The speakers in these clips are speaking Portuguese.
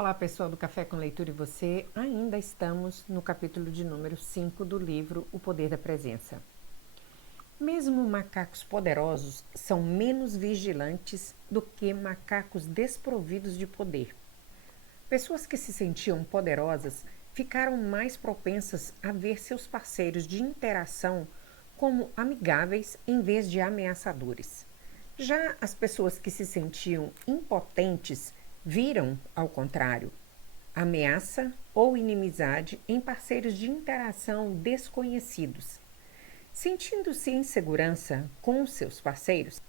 Olá, pessoal do Café com Leitura e você. Ainda estamos no capítulo de número 5 do livro O Poder da Presença. Mesmo macacos poderosos são menos vigilantes do que macacos desprovidos de poder. Pessoas que se sentiam poderosas ficaram mais propensas a ver seus parceiros de interação como amigáveis em vez de ameaçadores. Já as pessoas que se sentiam impotentes viram, ao contrário, ameaça ou inimizade em parceiros de interação desconhecidos. Sentindo-se em segurança com os seus parceiros,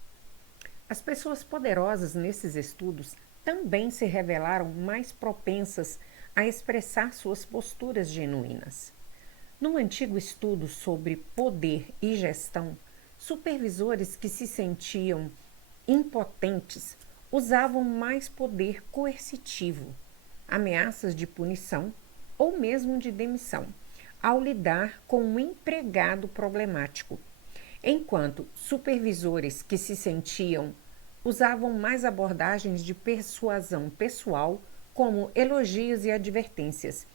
as pessoas poderosas nesses estudos também se revelaram mais propensas a expressar suas posturas genuínas. Num antigo estudo sobre poder e gestão, supervisores que se sentiam impotentes usavam mais poder coercitivo, ameaças de punição ou mesmo de demissão, ao lidar com um empregado problemático, enquanto supervisores que se sentiam usavam mais abordagens de persuasão pessoal, como elogios e advertências.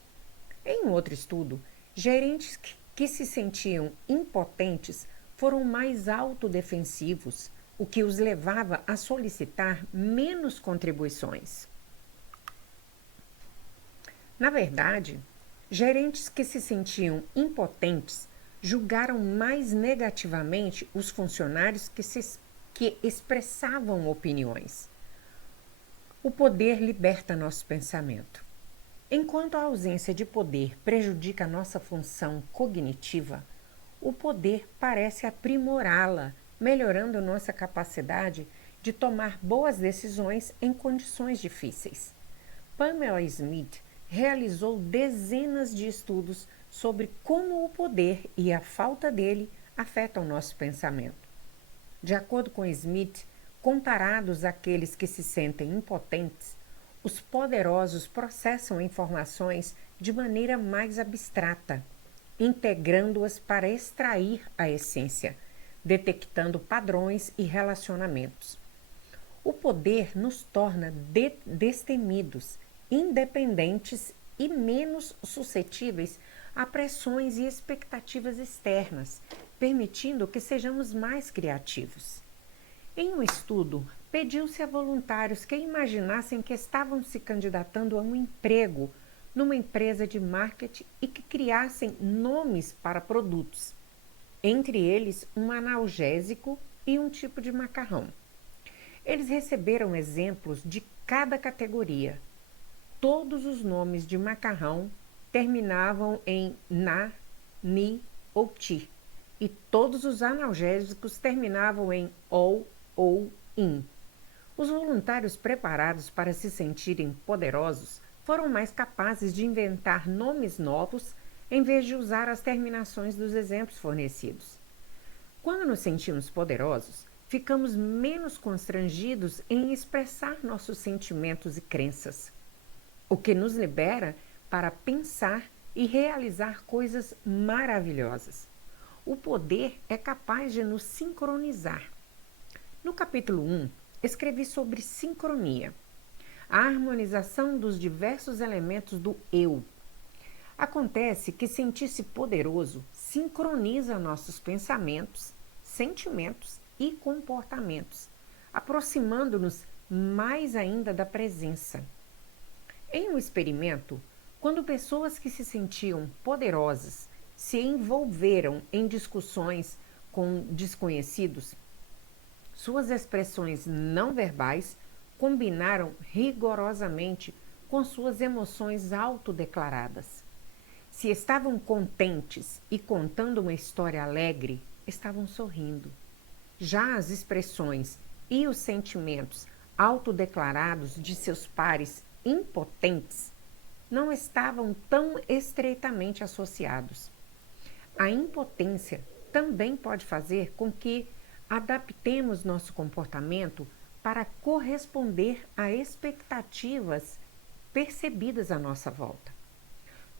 Em um outro estudo, gerentes que se sentiam impotentes foram mais autodefensivos, o que os levava a solicitar menos contribuições. Na verdade, gerentes que se sentiam impotentes julgaram mais negativamente os funcionários que expressavam opiniões. O poder liberta nosso pensamento. Enquanto a ausência de poder prejudica nossa função cognitiva, o poder parece aprimorá-la, melhorando nossa capacidade de tomar boas decisões em condições difíceis. Pamela Smith realizou dezenas de estudos sobre como o poder e a falta dele afetam nosso pensamento. De acordo com Smith, comparados àqueles que se sentem impotentes, os poderosos processam informações de maneira mais abstrata, integrando-as para extrair a essência, detectando padrões e relacionamentos. O poder nos torna destemidos, independentes e menos suscetíveis a pressões e expectativas externas, permitindo que sejamos mais criativos. Em um estudo, pediu-se a voluntários que imaginassem que estavam se candidatando a um emprego numa empresa de marketing e que criassem nomes para produtos, entre eles um analgésico e um tipo de macarrão. Eles receberam exemplos de cada categoria. Todos os nomes de macarrão terminavam em na, ni ou ti, e todos os analgésicos terminavam em ou in. Os voluntários preparados para se sentirem poderosos foram mais capazes de inventar nomes novos em vez de usar as terminações dos exemplos fornecidos. Quando nos sentimos poderosos, ficamos menos constrangidos em expressar nossos sentimentos e crenças, o que nos libera para pensar e realizar coisas maravilhosas. O poder é capaz de nos sincronizar. No capítulo 1, escrevi sobre sincronia, a harmonização dos diversos elementos do eu. Acontece que sentir-se poderoso sincroniza nossos pensamentos, sentimentos e comportamentos, aproximando-nos mais ainda da presença. Em um experimento, quando pessoas que se sentiam poderosas se envolveram em discussões com desconhecidos, suas expressões não verbais combinaram rigorosamente com suas emoções autodeclaradas. Se estavam contentes e contando uma história alegre, estavam sorrindo. Já as expressões e os sentimentos autodeclarados de seus pares impotentes não estavam tão estreitamente associados. A impotência também pode fazer com que adaptemos nosso comportamento para corresponder a expectativas percebidas à nossa volta.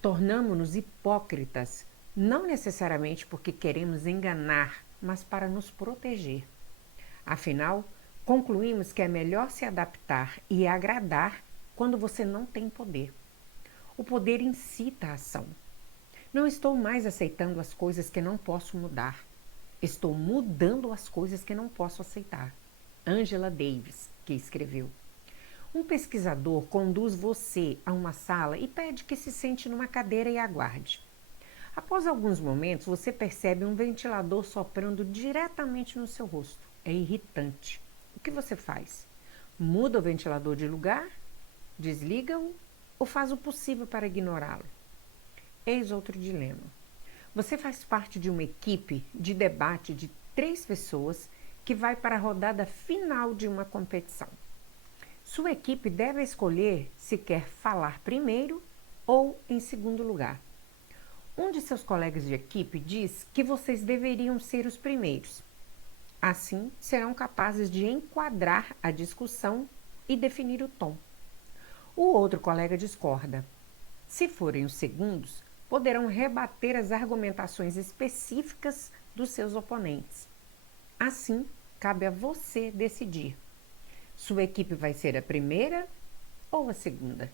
Tornamo-nos hipócritas, não necessariamente porque queremos enganar, mas para nos proteger. Afinal, concluímos que é melhor se adaptar e agradar quando você não tem poder. O poder incita a ação. Não estou mais aceitando as coisas que não posso mudar. Estou mudando as coisas que não posso aceitar. Angela Davis, que escreveu. Um pesquisador conduz você a uma sala e pede que se sente numa cadeira e aguarde. Após alguns momentos, você percebe um ventilador soprando diretamente no seu rosto. É irritante. O que você faz? Muda o ventilador de lugar? Desliga-o? Ou faz o possível para ignorá-lo? Eis outro dilema. Você faz parte de uma equipe de debate de 3 pessoas que vai para a rodada final de uma competição. Sua equipe deve escolher se quer falar primeiro ou em segundo lugar. Um de seus colegas de equipe diz que vocês deveriam ser os primeiros. Assim, serão capazes de enquadrar a discussão e definir o tom. O outro colega discorda. Se forem os segundos, poderão rebater as argumentações específicas dos seus oponentes. Assim, cabe a você decidir. Sua equipe vai ser a primeira ou a segunda?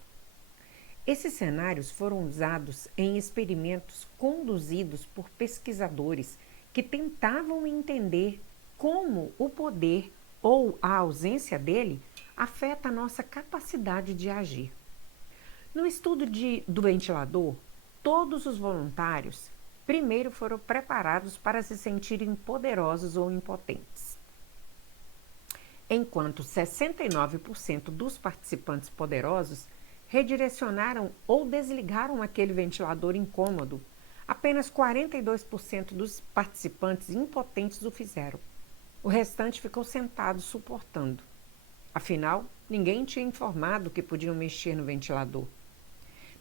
Esses cenários foram usados em experimentos conduzidos por pesquisadores que tentavam entender como o poder ou a ausência dele afeta a nossa capacidade de agir. No estudo do ventilador, todos os voluntários primeiro foram preparados para se sentirem poderosos ou impotentes. Enquanto 69% dos participantes poderosos redirecionaram ou desligaram aquele ventilador incômodo, apenas 42% dos participantes impotentes o fizeram. O restante ficou sentado suportando. Afinal, ninguém tinha informado que podiam mexer no ventilador.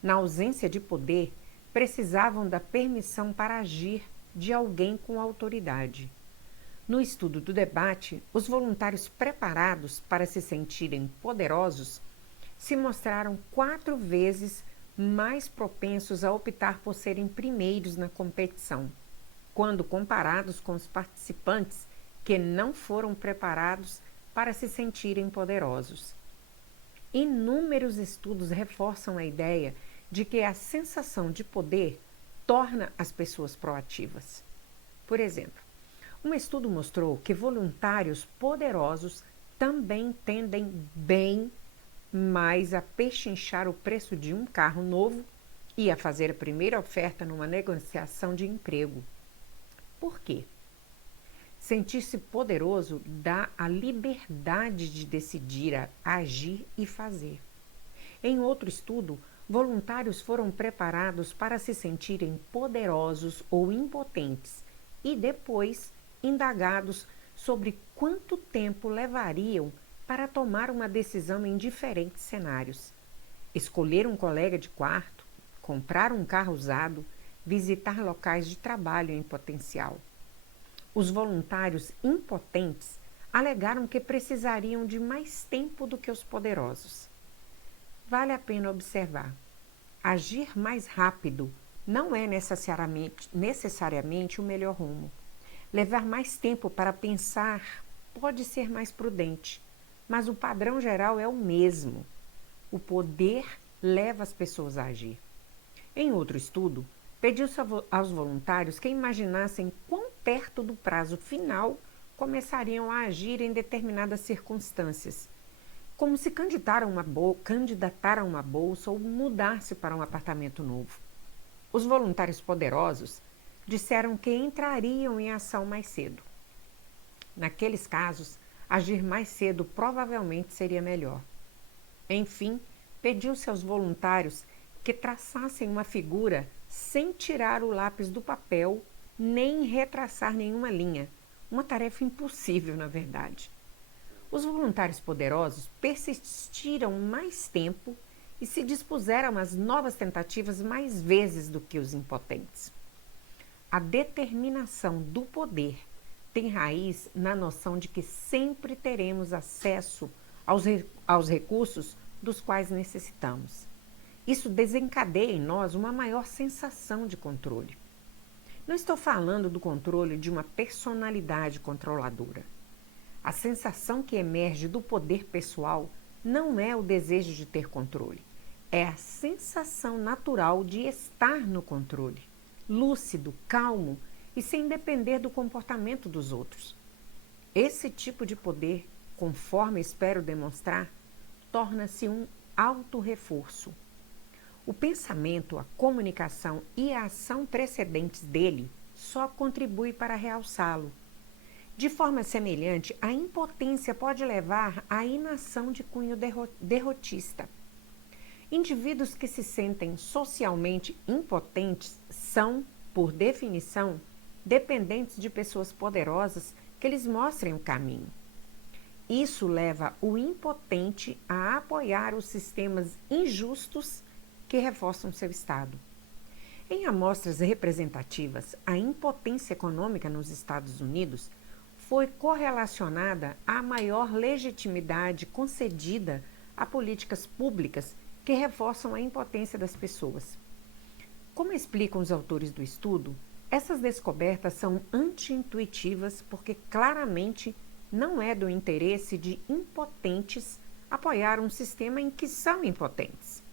Na ausência de poder, precisavam da permissão para agir de alguém com autoridade. No estudo do debate, os voluntários preparados para se sentirem poderosos se mostraram 4 vezes mais propensos a optar por serem primeiros na competição, quando comparados com os participantes que não foram preparados para se sentirem poderosos. Inúmeros estudos reforçam a ideia de que a sensação de poder torna as pessoas proativas. Por exemplo, um estudo mostrou que voluntários poderosos também tendem bem mais a pechinchar o preço de um carro novo e a fazer a primeira oferta numa negociação de emprego. Por quê? Sentir-se poderoso dá a liberdade de decidir, agir e fazer. Em outro estudo, voluntários foram preparados para se sentirem poderosos ou impotentes e depois indagados sobre quanto tempo levariam para tomar uma decisão em diferentes cenários. Escolher um colega de quarto, comprar um carro usado, visitar locais de trabalho em potencial. Os voluntários impotentes alegaram que precisariam de mais tempo do que os poderosos. Vale a pena observar. Agir mais rápido não é necessariamente o melhor rumo. Levar mais tempo para pensar pode ser mais prudente, mas o padrão geral é o mesmo. O poder leva as pessoas a agir. Em outro estudo, pediu-se aos voluntários que imaginassem quão perto do prazo final começariam a agir em determinadas circunstâncias, como se candidatar a uma bolsa ou mudar-se para um apartamento novo. Os voluntários poderosos disseram que entrariam em ação mais cedo. Naqueles casos, agir mais cedo provavelmente seria melhor. Enfim, pediu-se aos voluntários que traçassem uma figura sem tirar o lápis do papel nem retraçar nenhuma linha. Uma tarefa impossível, na verdade. Os voluntários poderosos persistiram mais tempo e se dispuseram às novas tentativas mais vezes do que os impotentes. A determinação do poder tem raiz na noção de que sempre teremos acesso aos recursos dos quais necessitamos. Isso desencadeia em nós uma maior sensação de controle. Não estou falando do controle de uma personalidade controladora. A sensação que emerge do poder pessoal não é o desejo de ter controle, é a sensação natural de estar no controle, lúcido, calmo e sem depender do comportamento dos outros. Esse tipo de poder, conforme espero demonstrar, torna-se um autorreforço. O pensamento, a comunicação e a ação precedentes dele só contribuem para realçá-lo. De forma semelhante, a impotência pode levar à inação de cunho derrotista. Indivíduos que se sentem socialmente impotentes são, por definição, dependentes de pessoas poderosas que lhes mostrem o caminho. Isso leva o impotente a apoiar os sistemas injustos que reforçam seu estado. Em amostras representativas, a impotência econômica nos Estados Unidos foi correlacionada à maior legitimidade concedida a políticas públicas que reforçam a impotência das pessoas. Como explicam os autores do estudo, essas descobertas são anti-intuitivas porque claramente não é do interesse de impotentes apoiar um sistema em que são impotentes.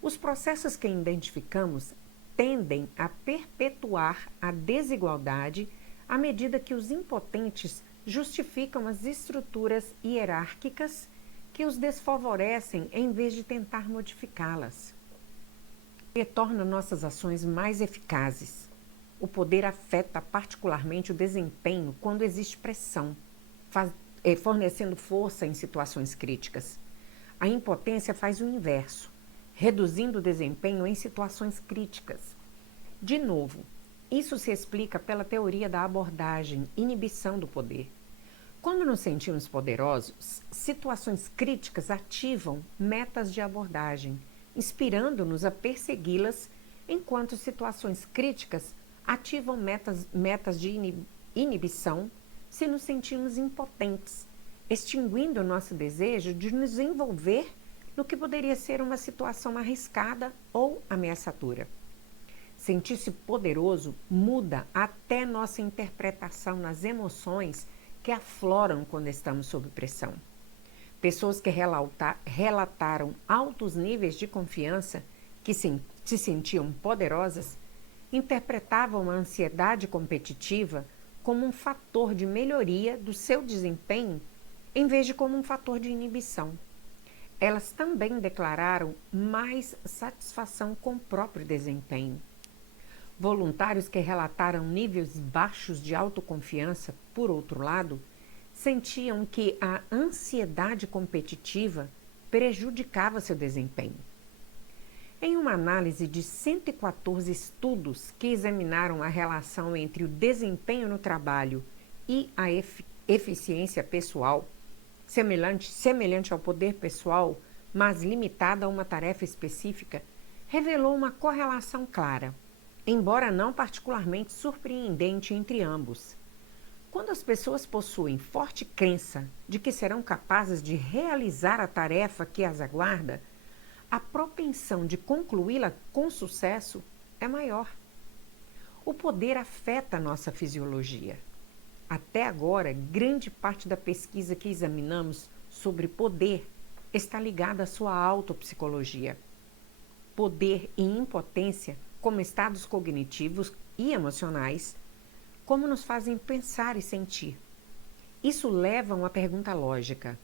Os processos que identificamos tendem a perpetuar a desigualdade à medida que os impotentes justificam as estruturas hierárquicas que os desfavorecem em vez de tentar modificá-las. E torna nossas ações mais eficazes. O poder afeta particularmente o desempenho quando existe pressão, fornecendo força em situações críticas. A impotência faz o inverso, reduzindo o desempenho em situações críticas. De novo, isso se explica pela teoria da abordagem, inibição do poder. Quando nos sentimos poderosos, situações críticas ativam metas de abordagem, inspirando-nos a persegui-las, enquanto situações críticas ativam metas de inibição se nos sentimos impotentes, extinguindo o nosso desejo de nos envolver no que poderia ser uma situação arriscada ou ameaçadora. Sentir-se poderoso muda até nossa interpretação nas emoções que afloram quando estamos sob pressão. Pessoas que relataram altos níveis de confiança, que se sentiam poderosas, interpretavam a ansiedade competitiva como um fator de melhoria do seu desempenho, em vez de como um fator de inibição. Elas também declararam mais satisfação com o próprio desempenho. Voluntários que relataram níveis baixos de autoconfiança, por outro lado, sentiam que a ansiedade competitiva prejudicava seu desempenho. Em uma análise de 114 estudos que examinaram a relação entre o desempenho no trabalho e a eficiência pessoal, semelhante ao poder pessoal, mas limitada a uma tarefa específica, revelou uma correlação clara, embora não particularmente surpreendente entre ambos. Quando as pessoas possuem forte crença de que serão capazes de realizar a tarefa que as aguarda, a propensão de concluí-la com sucesso é maior. O poder afeta a nossa fisiologia. Até agora, grande parte da pesquisa que examinamos sobre poder está ligada à sua autopsicologia. Poder e impotência, como estados cognitivos e emocionais, como nos fazem pensar e sentir. Isso leva a uma pergunta lógica.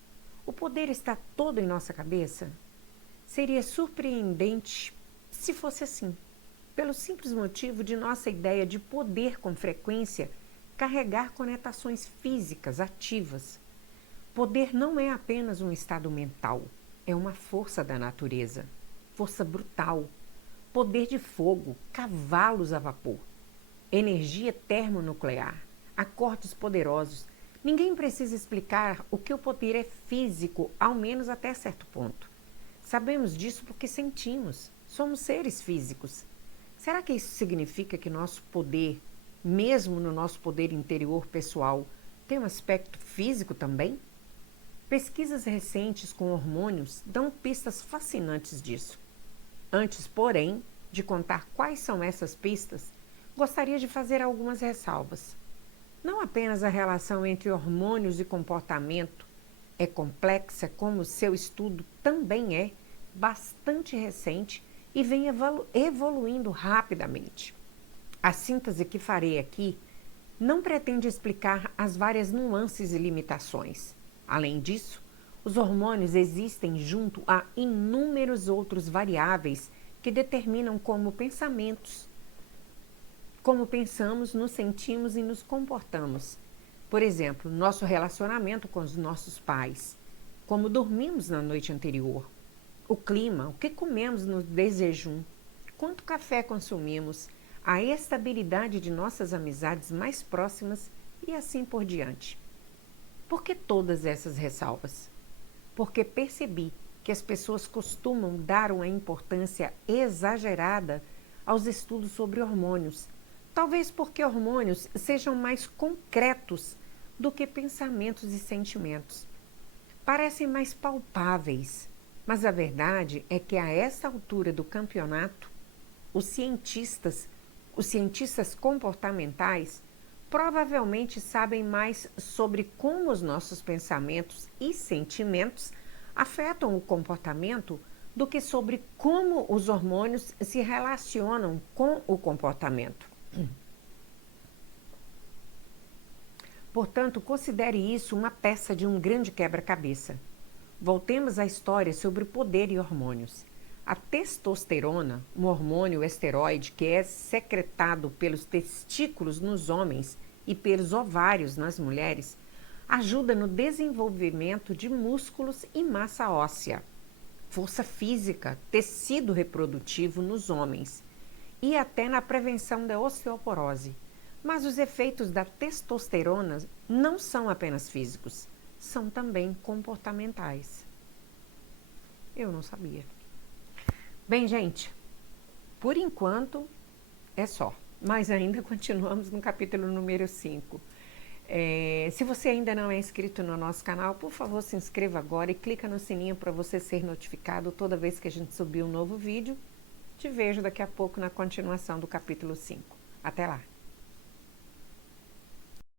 O poder está todo em nossa cabeça? Seria surpreendente se fosse assim, pelo simples motivo de nossa ideia de poder com frequência carregar conotações físicas ativas. Poder não é apenas um estado mental, é uma força da natureza, força brutal, poder de fogo, cavalos a vapor, energia termonuclear, acordes poderosos. Ninguém precisa explicar o que o poder é físico, ao menos até certo ponto. Sabemos disso porque sentimos. Somos seres físicos. Será que isso significa que nosso poder, mesmo no nosso poder interior pessoal, tem um aspecto físico também? Pesquisas recentes com hormônios dão pistas fascinantes disso. Antes, porém, de contar quais são essas pistas, gostaria de fazer algumas ressalvas. Não apenas a relação entre hormônios e comportamento é complexa, como seu estudo também é bastante recente e vem evoluindo rapidamente. A síntese que farei aqui não pretende explicar as várias nuances e limitações. Além disso, os hormônios existem junto a inúmeros outros variáveis que determinam como pensamos, nos sentimos e nos comportamos. Por exemplo, nosso relacionamento com os nossos pais, como dormimos na noite anterior, o clima, o que comemos no desjejum, quanto café consumimos, a estabilidade de nossas amizades mais próximas e assim por diante. Por que todas essas ressalvas? Porque percebi que as pessoas costumam dar uma importância exagerada aos estudos sobre hormônios, talvez porque hormônios sejam mais concretos do que pensamentos e sentimentos. Parecem mais palpáveis, mas a verdade é que a essa altura do campeonato, os cientistas comportamentais provavelmente sabem mais sobre como os nossos pensamentos e sentimentos afetam o comportamento do que sobre como os hormônios se relacionam com o comportamento. Portanto, considere isso uma peça de um grande quebra-cabeça. Voltemos à história sobre o poder e hormônios. A testosterona, um hormônio esteroide que é secretado pelos testículos nos homens e pelos ovários nas mulheres, ajuda no desenvolvimento de músculos e massa óssea, força física, tecido reprodutivo nos homens e até na prevenção da osteoporose. Mas os efeitos da testosterona não são apenas físicos, são também comportamentais. Eu não sabia. Bem, gente, por enquanto é só, mas ainda continuamos no capítulo número 5. Se você ainda não é inscrito no nosso canal, por favor, se inscreva agora e clica no sininho para você ser notificado toda vez que a gente subir um novo vídeo. Te vejo daqui a pouco na continuação do capítulo 5. Até lá!